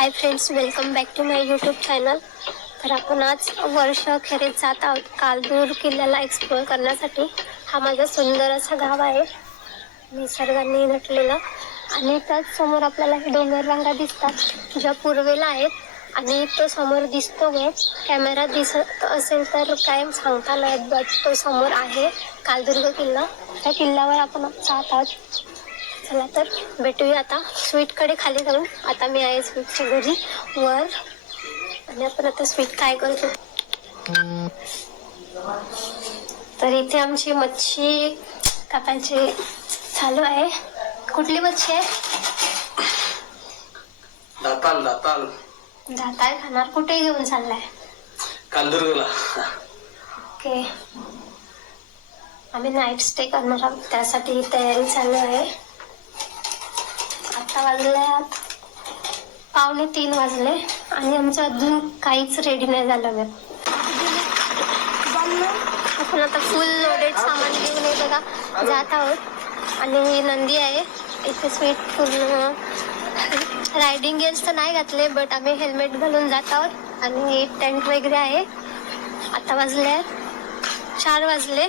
High friends, welcome back to my YouTube channel. तर आपण आज वर्ष अखेरीत जात आहोत कालदूर किल्ल्याला एक्सप्लोअर करण्यासाठी. हा माझा सुंदर असा गाव आहे, निसर्गाने नटलेला. आणि त्याच समोर आपल्याला हे डोंगर रांगा दिसतात ज्या पूर्वेला आहेत. आणि तो समोर दिसतो ग, कॅमेरा दिसत असेल तर काय सांगता नाही, बट तो समोर आहे कालदुर्ग किल्ला. त्या किल्ल्यावर आपण जात आहोत. चला तर भेटूया आता स्वीटकडे खाली जाऊन. आता मी आहे स्वीटच्या घरी वर, आणि आपण आता स्वीट काय करतो. तर इथे आमची मच्छी कापायची चालू आहे. कुठली मच्छी आहे? दाताल दाताल दाताळ खाणार. कुठे घेऊन चाललाय? कालदुर्गला. ओके, आम्ही नाईट स्टे करणार आहोत, त्यासाठी तयारी चालू आहे. आता वाजल्यात 2:45 वाजले आणि आमचं अजून काहीच रेडी नाही झालं. आपण आता फुल लोडेड सामान घेऊन हे बघा जात आहोत. आणि ही नंदी आहे इथे. स्वीट पूर्ण रायडिंग गेअर्स तर नाही घातले, बट आम्ही हेल्मेट घालून जात आहोत. आणि टेंट वगैरे आहे. आता वाजले 4 वाजले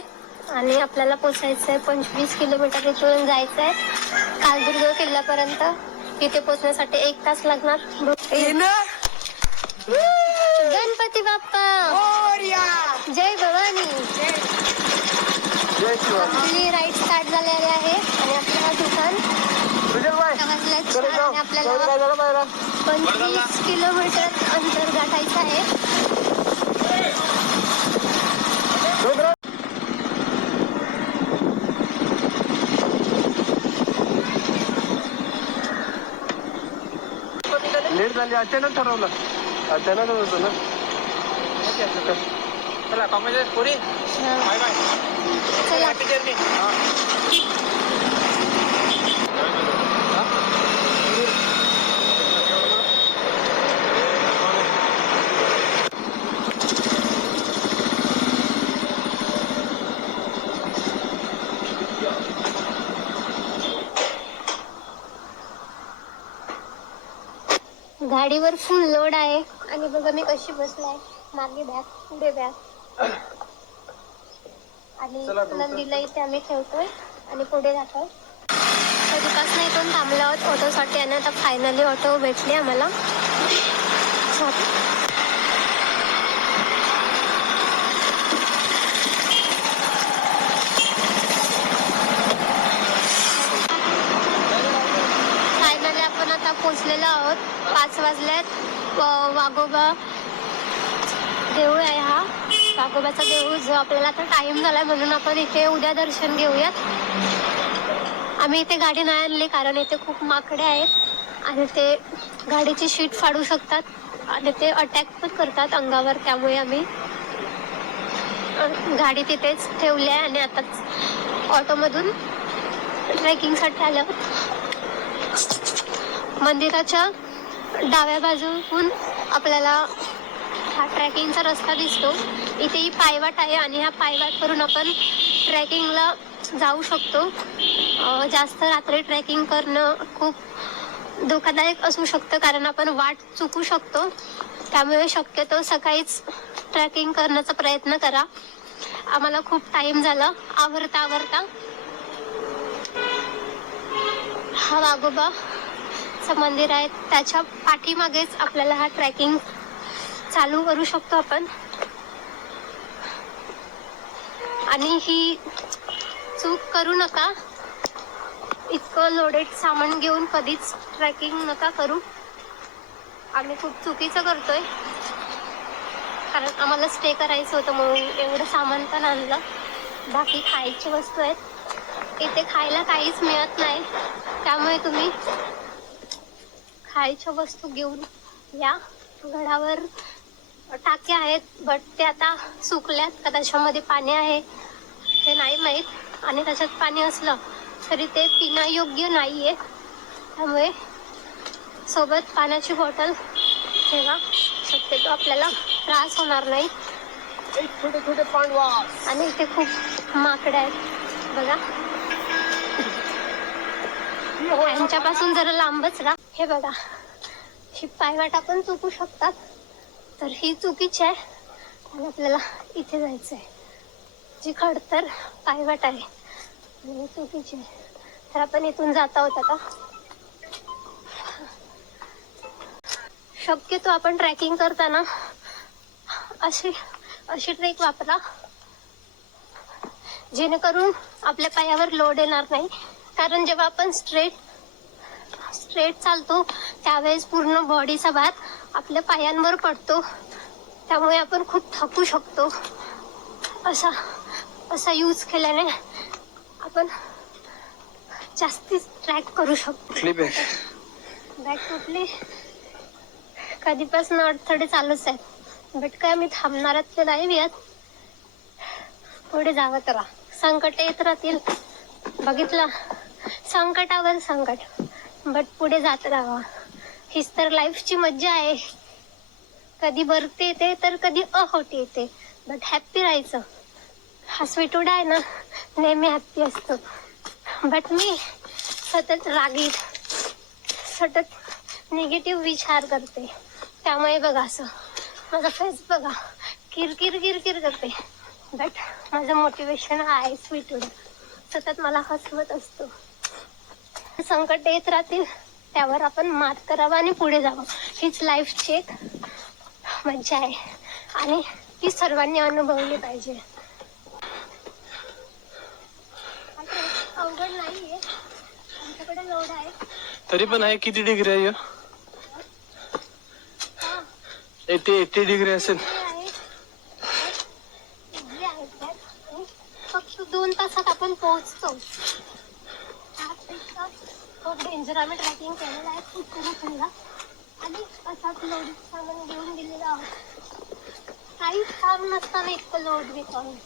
आणि आपल्याला पोचायचं आहे 25 किलोमीटर इथून जायचं आहे कालदुर्ग किल्ल्यापर्यंत. तिथे पोचण्यासाठी 1 तास लागणार. गणपती बाप्पा, जय भवानी. आपली राईड स्टार्ट झालेली आहे आणि आपल्याला दुकान आपल्याला 25 किलोमीटर अंतर गाठायचं आहे. लेट झाली, अचानक ठरवलं. अचानक होतो ना. चला कॉमेडी पुरी. Bye bye. चला. Happy journey. गाडीवर फुल लोड आहे आणि बघा मी कशी बसलाय. मागे बॅग, पुढे बॅग. आणि नंदीला इथे आम्ही ठेवतोय आणि पुढे जातोय. दुपासनं इथून थांबलो आहोत ऑटोसाठी आणि आता फायनली ऑटो भेटली आम्हाला. फायनली आपण आता पोचलेलो आहोत. 5 वाजल्यात. वाघोबा देऊळ आहे हा, वाघोबाचा देऊळ, जो आपल्याला आता टाइम झालाय म्हणून आपण इथे उद्या दर्शन घेऊयात. आम्ही इथे गाडी नाही आणली कारण इथे खूप माकडे आहेत आणि ते गाडीची शीट फाडू शकतात आणि ते अटॅक पण करतात अंगावर. त्यामुळे आम्ही गाडी तिथेच ठेवली आहे आणि आताच ऑटोमधून ट्रेकिंगसाठी आलो. मंदिराच्या डाव्या बाजूहून आपल्याला हा ट्रेकिंगचा रस्ता दिसतो. इथे ही पायवाट आहे आणि ह्या पायवाटवरून आपण ट्रेकिंगला जाऊ शकतो. जास्त रात्री ट्रेकिंग करणं खूप धोकादायक असू शकतं कारण आपण वाट चुकू शकतो. त्यामुळे शक्यतो सकाळीच ट्रेकिंग करण्याचा प्रयत्न करा. आम्हाला खूप टाइम झाला आवरता. हा वाघोबाचं मंदिर आहे, त्याच्या पाठीमागेच आपल्याला हा ट्रेकिंग चालू करू शकतो आपण. आणि ही चूक करू नका, इतकं लोडेड सामान घेऊन कधीच ट्रेकिंग नका करू. आम्ही खूप चुकीचं करतोय कारण आम्हाला स्टे करायचं होतं म्हणून एवढं सामान पण आणलं. बाकी खायची वस्तू आहेत, इथे खायला काहीच मिळत नाही, त्यामुळे तुम्ही खायच्या वस्तू घेऊन या. गडावर टाके आहेत, बट ते आता सुकल्यात का त्याच्यामध्ये पाणी आहे हे नाही माहीत. आणि त्याच्यात पाणी असलं तरी ते पिण्यायोग्य नाही आहे, त्यामुळे सोबत पाण्याची बॉटल ठेवा. शक्यतो आपल्याला त्रास होणार नाही. छोटे छोटे पांडवा. आणि इथे खूप माकडे आहेत बघा. यांच्यापासून जरा लांबच राहा. हे बघा ही पायवाट आपण चुकू शकतात, तर ही चुकीची आहे आणि आपल्याला इथे जायचं आहे. जी खडतर पायवाट आहे आणि ही चुकीची आहे. तर आपण इथून जात आहोत आता. शक्यतो आपण ट्रेकिंग करताना अशी ट्रेक वापरा जेणेकरून आपल्या पायावर लोड येणार नाही. कारण जेव्हा आपण स्ट्रेट चालतो त्यावेळेस पूर्ण बॉडीचा भार आपल्या पायांवर पडतो, त्यामुळे आपण खूप थकू शकतो. असा यूज केल्याने आपण जास्तीच ट्रॅक करू शकतो. बॅग तुटली, कधीपासून अडथळे चालूच आहेत, बट काय मी थांबणारच नाही यात. पुढे जावं तर संकट येत राहतील, बघितलं, संकटावर संकट, बट पुढे जात राहावं. हीच तर लाईफची मज्जा आहे. कधी भरती येते तर कधी अहोटी येते, बट हॅप्पी राहायचं. हा स्वीटुडा आहे ना, नेहमी हॅप्पी असतो. बट मी सतत रागीट, सतत निगेटिव्ह विचार करते. त्यामुळे बघा असं माझा फेस बघा किरकिर करते. बट माझं मोटिवेशन आहे स्वीटुडा, सतत मला हसवत असतो. संकट येत राहतील, त्यावर आपण मात करावं आणि पुढे जावं. हीच लाईफची एक मज्जा आहे आणि ती सर्वांनी अनुभवली पाहिजे. अवघड नाहीये, आमच्याकडे लोड आहे. तरी पण आहे. किती डिग्री आहे? 80 डिग्री असेल. फक्त 2 तासात आपण पोहोचतो. खूप डेंजर आम्ही ट्रेकिंग केलेलं आहे, खूप खायला आणि असाच लोड सामान घेऊन गेलेलो आहोत. काहीच काम नसताना इतकं लोड घेतो आम्ही.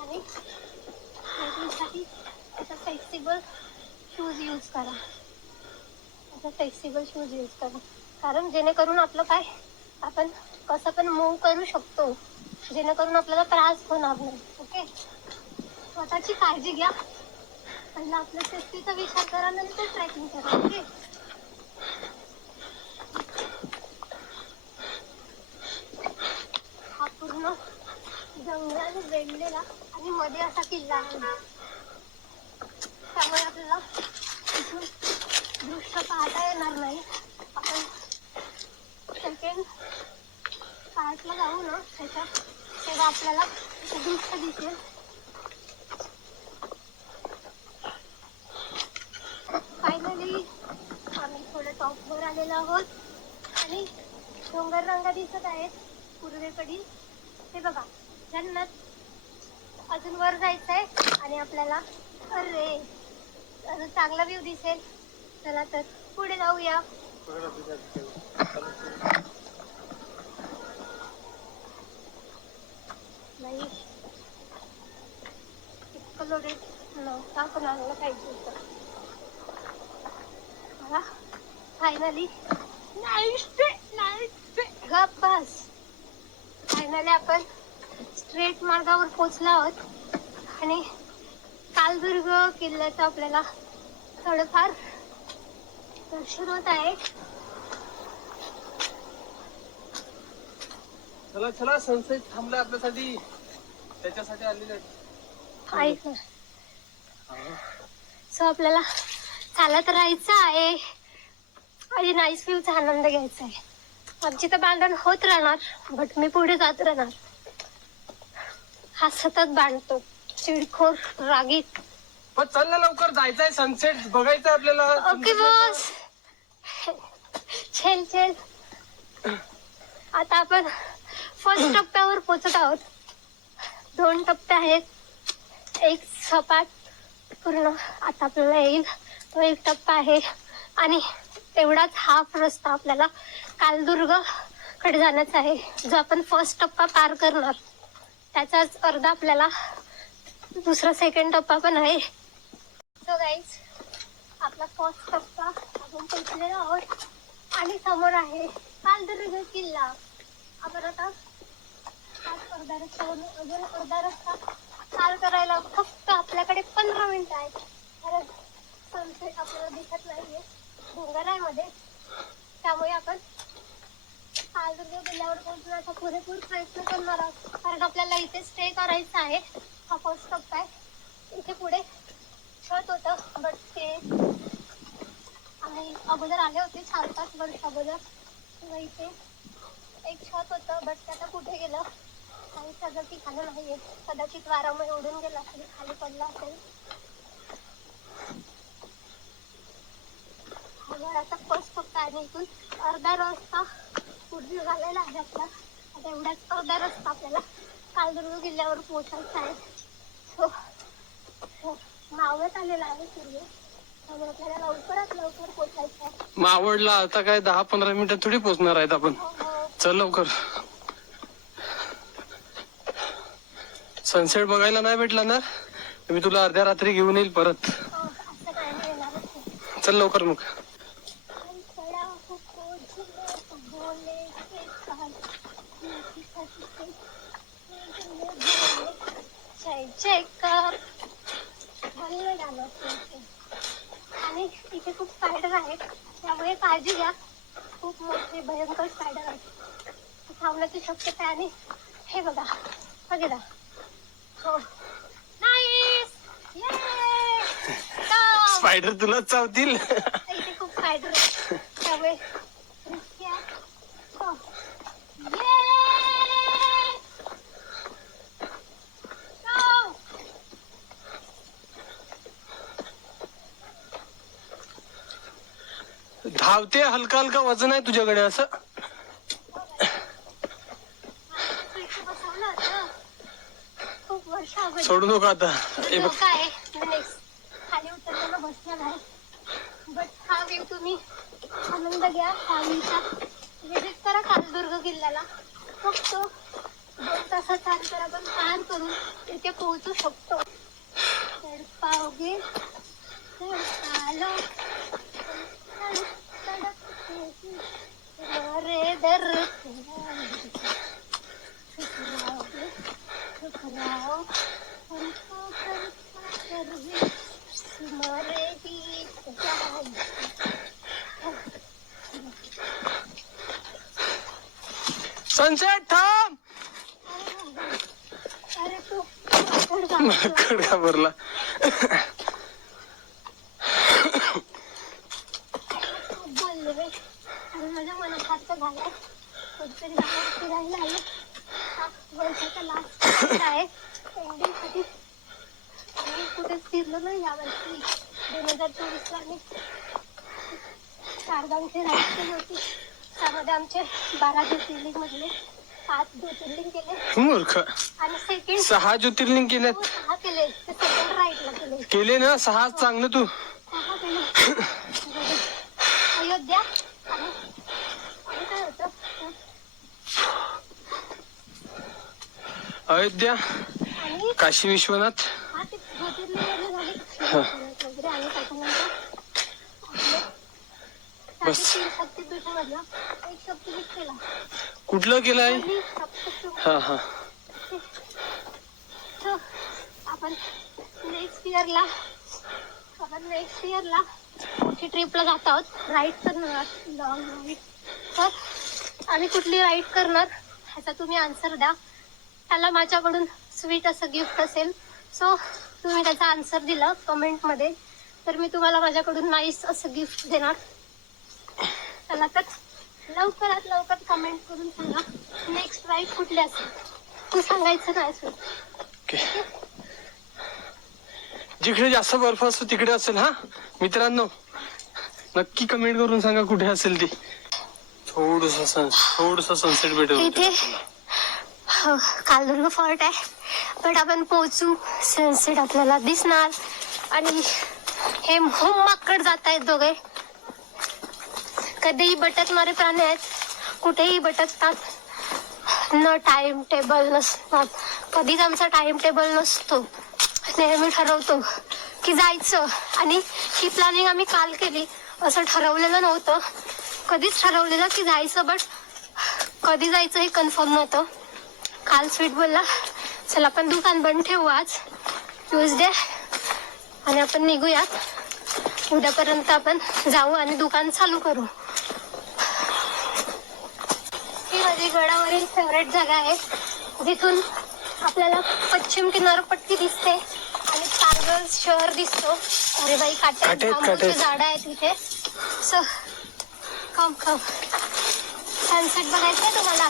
आणि ट्रेकिंगसाठी असा फ्लेक्सिबल शूज यूज करा. कारण जेणेकरून आपलं पाय आपण कसं पण मूव्ह करू शकतो, जेणेकरून आपल्याला त्रास होणार नाही. ओके, स्वतःची काळजी घ्या. पहिला आपल्या सेफ्टीचा विचार करा, नंतर ट्रेकिंग करा. ओके, हा पूर्ण जंगलाने वेढलेला आणि मध्ये असा किल्ला आहे, त्यामुळे आपल्याला इथून दृश्य पाहता येणार नाही. आपण सेकंड पार्टला जाऊ ना त्याच्यात, तेव्हा आपल्याला दृश्य दिसेल. फायनली आम्ही थोडं टॉपवर आलेलो आहोत आणि डोंगर रांगा दिसत आहेत पूर्वेकडील. ते बघा जन्नत. अजून वर जायचंय आणि आपल्याला अरे अजून चांगला व्ह्यू दिसेल. चला तर पुढे जाऊया. नाही इतकं लोडेड नव्हता, पण आम्हाला पाहिजे होतं. मला फायनली गप बस. फायनली आपण स्ट्रेट मार्गावर पोहोचलो आहोत आणि कालदुर्ग किल्ल्याचं आपल्याला थोडंफार दर्शन होत आहे. चला सनसेट थांबलाय आपल्यासाठी, त्याच्यासाठी आलेले ऐक ना, सो आपल्याला चालत राहायचं आहे आणि नाईस व्ह्यूचा आनंद घ्यायचा आहे. आमची तर भांडण होत राहणार, बट मी पुढे जात राहणार. हा सतत भांडतो, चिडखोर, रागीट. पण चल ना लवकर, जायचंय सनसेट बघायचं आपल्याला. ओके बॉस, छेल. आता आपण फर्स्ट टप्प्यावर पोहोचत आहोत. 2 टप्पे आहेत, एक सपाट पूर्ण आता आपल्याला येईल तो एक टप्पा आहे आणि तेवढाच हाफ रस्ता आपल्याला कालदुर्ग कडे जाण्याचा आहे. जो आपण फर्स्ट टप्पा पार करणार त्याचाच अर्धा आपल्याला दुसरा सेकंड टप्पा पण आहे. सो गाईज, आपला फर्स्ट टप्पा आपण पोहोचलेलो आहोत आणि समोर आहे कालदुर्ग किल्ला. आपण आता अर्धा रस्त्यावरून अजून अर्धा रस्ता पार करायला फक्त आपल्याकडे 15 मिनिटं आहेत. कारण सनसेट आपल्याला दिसत नाहीये, डोंगर आहे मध्ये, त्यामुळे आपण कालदुर्ग किल्ल्यावर पोहोचण्याचा पुरेपूर प्रयत्न करणार आहोत, कारण आपल्याला इथे स्टे करायचा आहे. हा फर्स्ट स्टॉप आहे. इथे पुढे छत होतं, बट ते आम्ही अगोदर आले होते 4-5 वर्ष अगोदर, तेव्हा इथे एक छत होतं, बट ते आता कुठे गेलं काही सगळं ठिकाणं नाहीये. कदाचित वारामुळे उडून गेला असेल, खाली पडला असेल. हा घराचा फर्स्ट स्टॉप आहे आणि इथून अर्धा रस्ता पुढे झालेला आहे आपला. आता एवढाच अर्धा रस्ता आपल्याला कालदुर्ग किल्ल्यावर पोहोचायचा आहे. सो मावळत आलेला आहे सूर्य, त्यामुळे आपल्याला लवकरात लवकर पोहोचायचं आहे. मावळला आता काय 10-15 मिनिटात थोडी पोहोचणार आहेत आपण. चल लवकर. सनसेट बघायला नाही भेटला ना, मी तुला अर्ध्या रात्री घेऊन येईल परत. असं काय नाही येणारच नाही. चल लवकर मग. जय जयकार भले गाणं. आणि इथे खूप स्पायडर आहेत, त्यामुळे काळजी घ्या. खूप मोठे भयंकर स्पायडर आहेत, थांबण्याची शक्यता आहे. आणि हे बघा बघा, हो नाईस, स्पायडर तुला चावतील. इथे खूप स्पायडर आहेत, त्यामुळे risky आहे. हो. Go. धावते, हलका हलका वजन आहे तुझ्याकडे असं. बसवलं होतं खूप वर्ष अगोदर. सोडू नको आता. हे बघ, काय नेक्स्ट खाली उतरताना बसणार आहे, बट हा व्ह्यू तुम्ही आनंद घ्या. फार्मीचा विजिट करा कालदुर्ग किल्ल्याला. फक्त 2 तासाचा अंतर आपण पार करून इथे पोहोचू शकतो. तडपावगे तडपालो रे दर ठुकराव मारे गीत सनसेट थांब. अरे तू खडका भरला. बोलले रे, आणि माझ्या मनात हात झालाय. कुठतरी गावात फिरायला आले. हा वर्षाचा लास्ट आहे एंडिंग साठी. आणि कुठेच फिरलो नाही यावर्षी. 2024 ला मी चारधामची राईड केली होती, त्यामध्ये आमचे 12 ज्योतिर्लिंग मधले 5 ज्योतिर्लिंग केले. मूर्ख. आणि सेकंड 6 ज्योतिर्लिंग केल्यात. 6 केले, ते सेकंड राईडला केले. केले ना 6. चांगलं तू. 6 केले. अयोध्या आणि काय होतं, अयोध्या, आणि काशी विश्वनाथ. हा ते ज्योतिर्लिंग झाले वगैरे. आणि त्याच्यानंतर बस. 3 शक्तिपीठामधला एक शक्तिपीठ केला. कुठलं केलंय? आणि सप्तशृंगी. हा हा. So, आपण नेक्स्ट इयरला मोठी ट्रिपला जात आहोत. राईड करणार, लॉंग राईड. तर आम्ही कुठली राईड करणार ह्याचा तुम्ही आन्सर द्या. त्याला माझ्याकडून स्वीट असं गिफ्ट असेल. सो तुम्ही त्याचा आन्सर दिला कमेंटमध्ये तर मी तुम्हाला माझ्याकडून नाईस असं गिफ्ट देणार. चला तर लवकरात लवकर कमेंट करून सांगा नेक्स्ट राईड कुठली असेल. तू सांगायचं नाही स्वीट. ओके. जिकडे जास्त बर्फ असतो तिकडे असेल. हा मित्रांनो, नक्की कमेंट करून सांगा कुठे असेल ती. थोडस सनसेट भेटेल इथे कालदुर्ग फोर्ट आहे, पण आपण पोहोचू, सनसेट आपल्याला दिसणार. आणि हे माकड जात आहेत दोघे. कधीही भटकणारे प्राणी आहेत, कुठेही भटकतात. न टाइम टेबल नसतात. कधीच आमचा टाइम टेबल नसतो. नेहमी ठरवतो की जायचं, आणि ही प्लॅनिंग आम्ही काल केली. असं ठरवलेलं नव्हतं, कधीच ठरवलेलं की जायचं, बट कधी जायचं हे कन्फर्म नव्हतं. काल स्वीट बोलला चल आपण दुकान बंद ठेवू आज ट्यूजडे आणि आपण निघूयात. उद्यापर्यंत आपण जाऊ आणि दुकान चालू करू. ही माझी गडावरील फेवरेट जागा आहे, जिथून आपल्याला पश्चिम किनारपट्टी दिसते आणि पालघर शहर दिसतो. अरे बाई, बांबूची झाडं आहेत इथे. सो कम सनसेट बघायचंय तुम्हाला,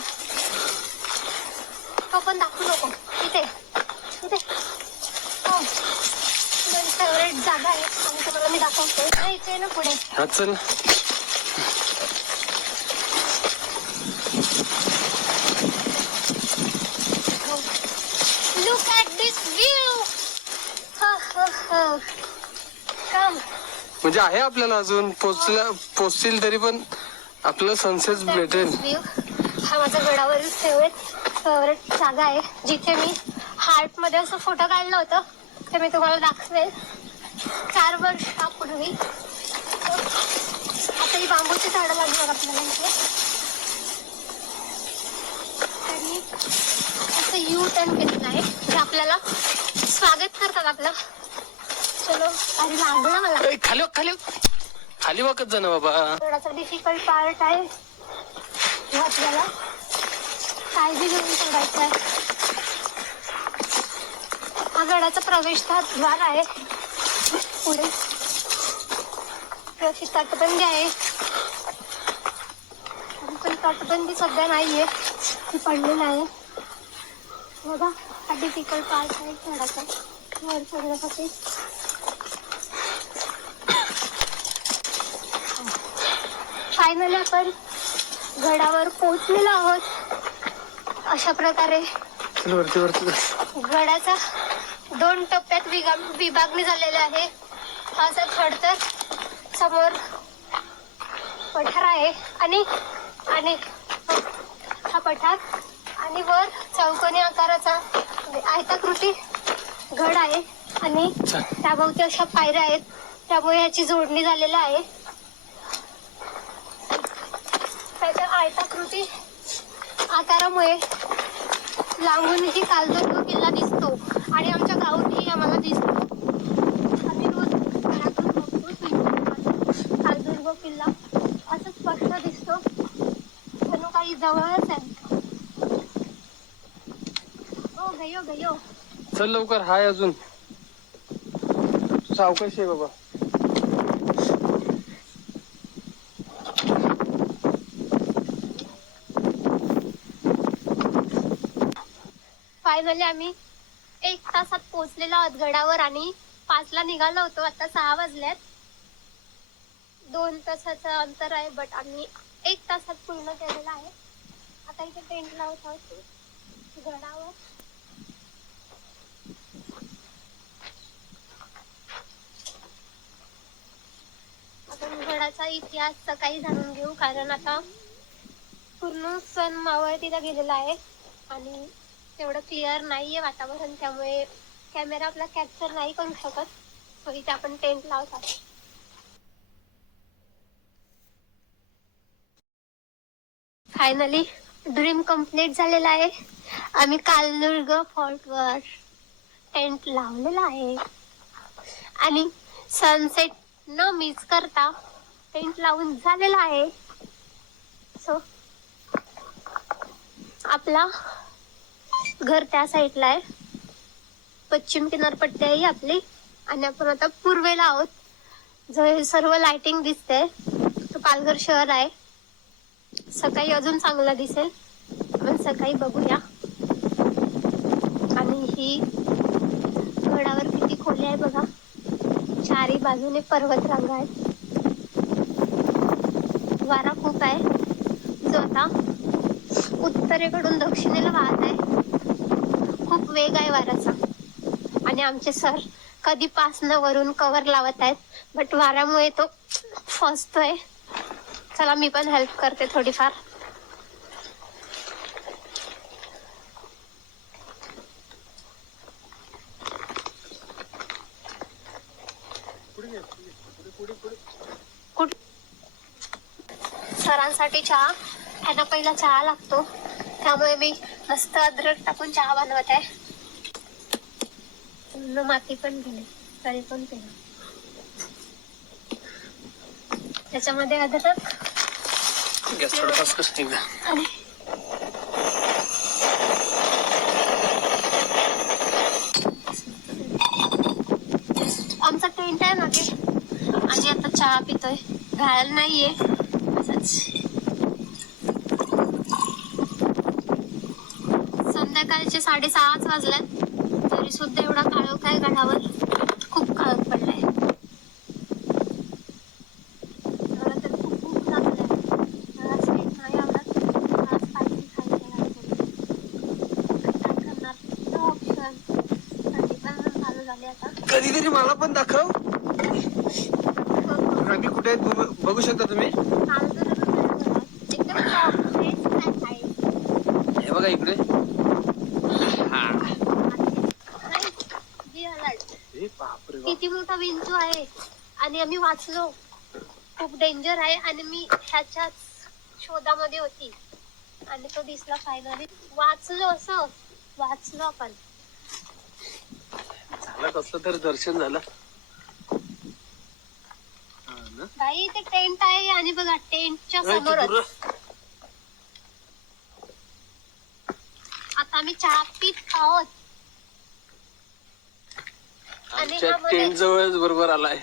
तो पण दाखवू नको. इथे इथे माझी फेवरेट जागा आहे आणि तुम्हाला मी दाखवते. इथे ना पुढे चल. Look at this view. Come. म्हणजे आहे आपल्याला अजून पोचतील तरी पण आपलं सनसेट भेटेल. View. हा माझा गडावरील फेवरेट जागा आहे, जिथे मी हार्ट मध्ये असं फोटो काढलं होतं. ते मी तुम्हाला दाखवेल 4 वर्षापूर्वी. आता ही बांबूची झाडं लागणार आपल्याला इथे. आणि असं यू टर्न केलेलं आहे, जे आपल्याला स्वागत करतात आपलं. चलो. अरे लागलं मला. खाली खाली खाली वाकत जा ना बाबा. थोडासा डिफिकल्ट पार्ट आहे, जो आपल्याला काळजी घेऊन सोडायचं आहे. हा गडाचा प्रवेशद्वार आहे. पुढे अशी तटबंदी आहे, पण तटबंदी सध्या नाहीये, ती पडलेली आहे बघा. हा डिफिकल्ट पार्ट आहे थोडासा वर चढण्यासाठी. फायनली आपण गडावर पोहोचलेलो आहोत. अशा प्रकारे गडाचा 2 टप्प्यात विभागणी झालेली आहे. हा असा खडतर समोर पठार आहे आणि हा पठार आणि वर चौकोनी आकाराचा आयताकृती गड आहे आणि त्याभोवती अशा पायऱ्या आहेत, त्यामुळे याची जोडणी झालेली आहे. त्याच्या आयताकृती आकारामुळे लांबूनही कालदुर्ग किल्ला दिसतो आणि आमच्या गावातही आम्हाला दिसतो. आम्ही रोज घरातून बघतो कालदुर्ग किल्ला, असं स्पष्ट दिसतो, जणू काही जवळच आहे. ओ गयो गयो. चल लवकर, हाय अजून सावकाश आहे बाबा. फायनली आम्ही 1 तासात पोहोचलेलो आहोत गडावर आणि 5 ला निघालो होतो. आता 6 वाजल्यात. 2 तासाचं अंतर आहे, बट आम्ही 1 तासात पूर्ण केलेलं आहे. आता इथे टेंट लावत आहोत गडावर. आपण गडाचा इतिहास सकाळी जाणून घेऊ, कारण आता पूर्ण सण मावळतीला गेलेला आहे आणि तेवढं क्लिअर नाहीये वातावरण, त्यामुळे कॅमेरा आपला कॅप्चर नाही करू शकत. सो इथे आपण टेंट लावतात. फायनली ड्रीम कम्प्लीट झालेला आहे. आम्ही कालदुर्ग फोर्टवर टेंट लावलेला आहे आणि सनसेट न मिस करता टेंट लावून झालेला आहे. सो आपला घर त्या साईडला आहे, पश्चिम किनारपट्टी आहे आपली आणि आपण आता पूर्वेला आहोत. जो हे सर्व लाइटिंग दिसते तो पालघर शहर आहे. सकाळी अजून चांगला दिसेल, आपण सकाळी बघूया. आणि ही गडावर किती खोली आहे बघा, 4ही बाजूने पर्वत रांगा आहेत. वारा खूप आहे, जो आता उत्तरेकडून दक्षिणेला वाहत आहे. खूप वेग आहे वाऱ्याचा आणि आमचे सर कधीपासनं वरून कव्हर लावत आहेत, बट वाऱ्यामुळे तो फसतोय. चला मी पण हेल्प करते थोडीफार. सरांसाठी चहा, त्यांना पहिला चहा लागतो, त्यामुळे मी मस्त अद्रक टाकून चहा बनवत आहे. माती पण गेली तरी पण पिलं. त्याच्यामध्ये अद्रक गॅस थोडा फास्ट कर एकदा. आणि आमचा टेंट आहे मागे आणि आता चहा पितोय. घायल नाहीये असंच. संध्याकाळचे 6:30 वाजल्यात तरी सुद्धा एवढा काळोख आहे गडावर. खूप काळोख पडलाय. मला तर खूप भूक लागलाय. मला स्वीट नाही आवडत. मला स्पायसी खायचं आहे. काय करणार? No option. थंडी पण चालू झाली आता. कधीतरी मला पण दाखव. आम्ही कुठे आहेत बघू शकता तुम्ही. एकदम soft taste आहे. हे बघा इकडे. ए बापरे बाप. किती मोठा विंचू आहे आणि आम्ही वाचलो. खूप डेंजर आहे आणि मी ह्याच्याच शोधामध्ये होती आणि तो दिसला फायनली. वाचलो आपण. झालं कसलं तर दर्शन झालं. बाई ते टेंट आहे आणि बघा टेंटच्या समोरच आता आम्ही चहा पीत आहोत. आणि आमच्या हा मध्ये टेंट जवळच बरोबर आलाय.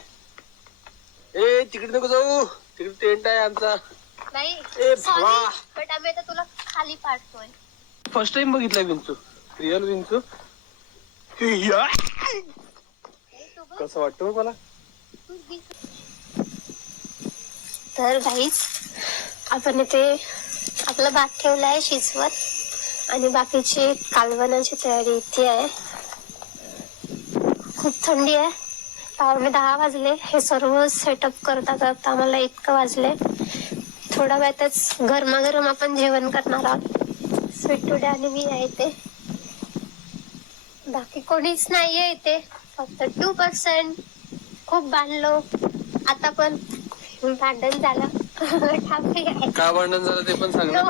ए तिकडे नको जाऊ. तिकडे टेंट आहे आमचा. नाही ए भावा. बट आम्ही आता तुला खाली पाडतोय. फर्स्ट टाइम बघितलाय विंचू. रिअल विंचू. या. तू बघ. कसं वाटतं मला. तर गाईस आपण इथे आपला भात ठेवलाय शिजवत आणि बाकीची कालवणाची तयारी इथे आहे. खूप थंडी आहे. 9:15 वाजले. हे सर्व सेटअप करता करता आम्हाला इतकं वाजले. थोड्या वेळातच गरमागरम आपण जेवण करणार आहोत. स्वीट टुडे आणि मी आहे इथे. बाकी कोणीच नाहीये इथे. फक्त 2%. खूप बांधलो. आता पण भांडण झालं. का भांडण झालं ते पण सांग ना.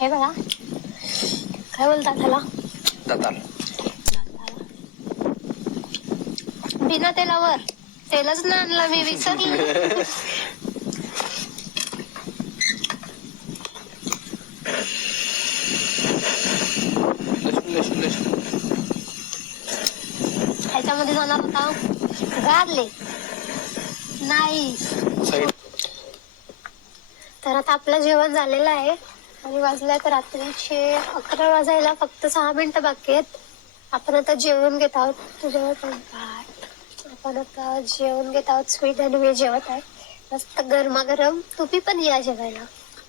हे बघा काय बोलतात त्याला. दाताल. बिना तेलावर. तेलच नाही आणलं मी विसरले. ह्याच्यामध्ये जाणार होता गार्लिक. नाही. तर आता आपलं जेवण झालेलं आहे आणि वाजल्यात रात्रीचे 11 वाजायला फक्त 6 मिनिटं बाकी आहेत. आपण आता जेवण घेत आहोत. तुझ्यावर पण भात. आपण आता जेवण घेत आहोत. स्वीट आणि मी जेवत आहे मस्त गरमागरम. तुम्ही पण या जेवायला.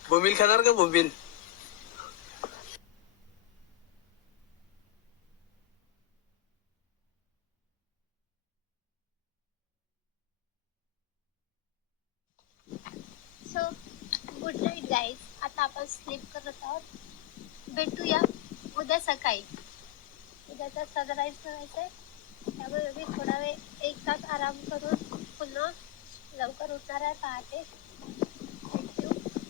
बोंबील खाणार का बोंबील. So good night guys. आता आपण स्लीप करत आहोत. भेटूया उद्या सकाळी. उद्याचा सनराईज करायचंय त्यामुळे मी थोडा वेळ 1 तास आराम करून पुन्हा लवकर उठणार आहे पहाटे. Thank you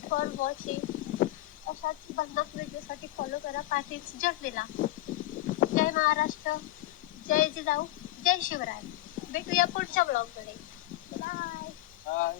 for watching. अशाच पन्नास व्हिडिओसाठी फॉलो करा पाठीच जर्नीला. जय महाराष्ट्र. जय जिजाऊ. जय शिवराय. भेटूया पुढच्या ब्लॉगमध्ये. बाय.